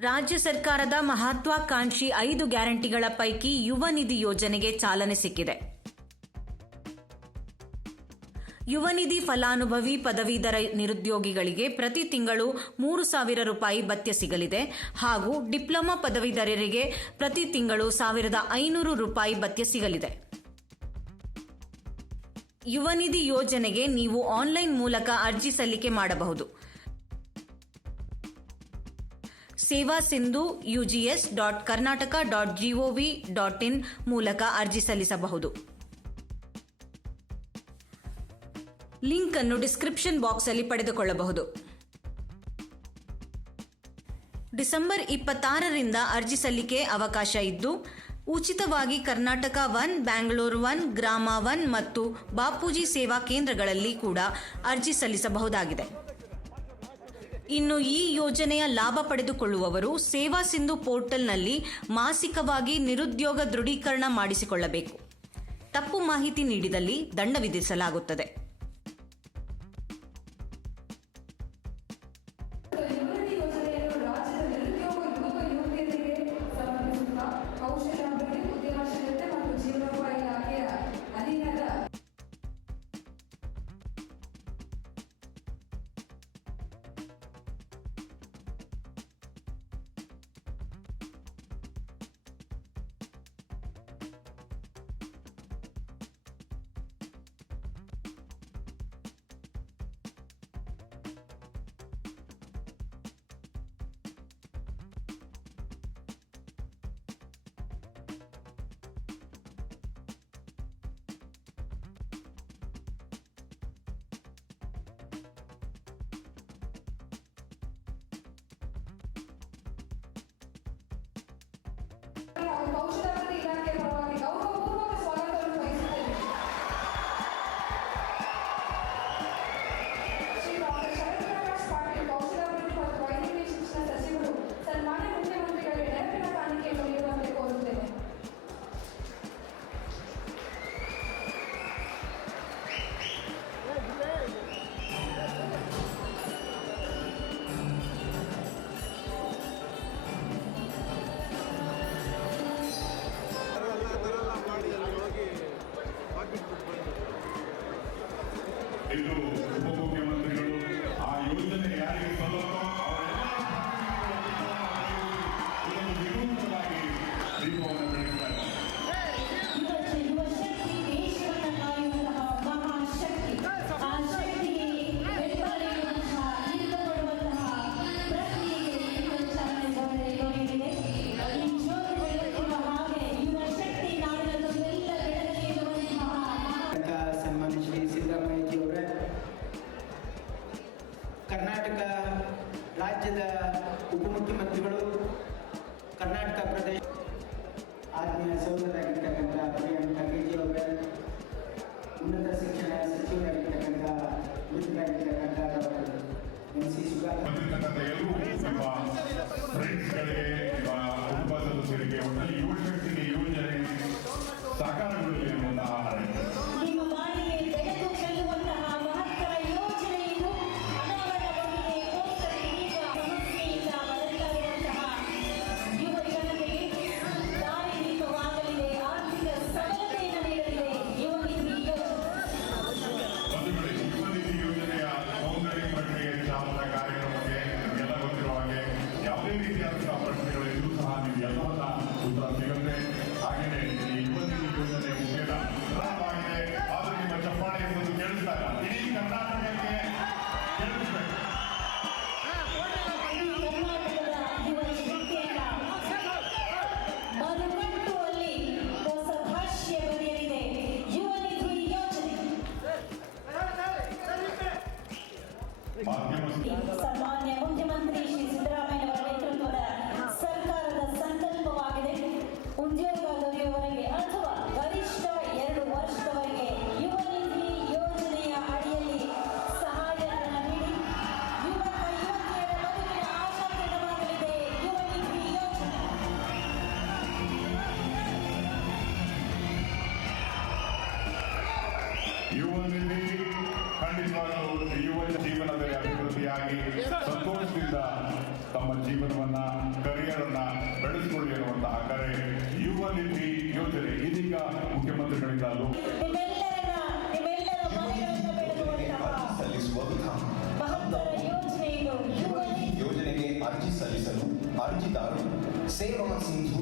ರಾಜ್ಯ ಸರ್ಕಾರದ ಮಹತ್ವಾಕಾಂಕ್ಷಿ ಐದು ಗ್ಯಾರಂಟಿಗಳ ಪೈಕಿ ಯುವ ನಿಧಿ ಯೋಜನೆಗೆ ಚಾಲನೆ ಸಿಕ್ಕಿದೆ. ಯುವ ನಿಧಿ ಫಲಾನುಭವಿ ಪದವೀಧರ ನಿರುದ್ಯೋಗಿಗಳಿಗೆ ಪ್ರತಿ ತಿಂಗಳು ಮೂರು ಸಾವಿರ ರೂಪಾಯಿ ಭತ್ಯೆ ಸಿಗಲಿದೆ ಹಾಗೂ ಡಿಪ್ಲೊಮಾ ಪದವೀಧರರಿಗೆ ಪ್ರತಿ ತಿಂಗಳು ಸಾವಿರದ ಐನೂರು ರೂಪಾಯಿ ಭತ್ಯೆ ಸಿಗಲಿದೆ. ಯುವ ನಿಧಿ ಯೋಜನೆಗೆ ನೀವು ಆನ್ಲೈನ್ ಮೂಲಕ ಅರ್ಜಿ ಸಲ್ಲಿಕೆ ಮಾಡಬಹುದು. Seva Sindhu UGS dot Karnataka dot gov dot in ಮೂಲಕ ಅರ್ಜಿ ಸಲ್ಲಿಸಬಹುದು. ಲಿಂಕ್ ಅನ್ನು ಡಿಸ್ಕ್ರಿಪ್ಷನ್ ಬಾಕ್ಸ್ ಅಲ್ಲಿ ಪಡೆದುಕೊಳ್ಳಬಹುದು. ಡಿಸೆಂಬರ್ ಇಪ್ಪತ್ತಾರರಿಂದ ಅರ್ಜಿ ಸಲ್ಲಿಕೆ ಅವಕಾಶ ಇದ್ದು, ಉಚಿತವಾಗಿ Karnataka one, Bangalore one, Grama one ಮತ್ತು ಬಾಪೂಜಿ ಸೇವಾ ಕೇಂದ್ರಗಳಲ್ಲಿ ಕೂಡ ಅರ್ಜಿ ಸಲ್ಲಿಸಬಹುದಾಗಿದೆ. ಇನ್ನು ಈ ಯೋಜನೆಯ ಲಾಭ ಪಡೆದುಕೊಳ್ಳುವವರು ಸೇವಾ ಸಿಂಧು ಪೋರ್ಟಲ್ನಲ್ಲಿ ಮಾಸಿಕವಾಗಿ ನಿರುದ್ಯೋಗ ದೃಢೀಕರಣ ಮಾಡಿಸಿಕೊಳ್ಳಬೇಕು. ತಪ್ಪು ಮಾಹಿತಿ ನೀಡಿದಲ್ಲಿ ದಂಡ ವಿಧಿಸಲಾಗುತ್ತದೆ. ಇದು ಸಂತೋಷದಿಂದ ತಮ್ಮ ಜೀವನವನ್ನ ಕರಿಯರ್ ಅನ್ನ ಬೆಳೆಸಿಕೊಳ್ಳಿ ಅನ್ನುವಂತಹ ಕರೆ ಯುವ ನಿಧಿ ಯೋಜನೆ ಇದೀಗ ಮುಖ್ಯಮಂತ್ರಿಗಳಿಂದ ಸಲ್ಲಿಸುವ. ಯೋಜನೆಗೆ ಅರ್ಜಿ ಸಲ್ಲಿಸಲು ಅರ್ಜಿದಾರರು ಸೇವಾ ಸಿಂಧು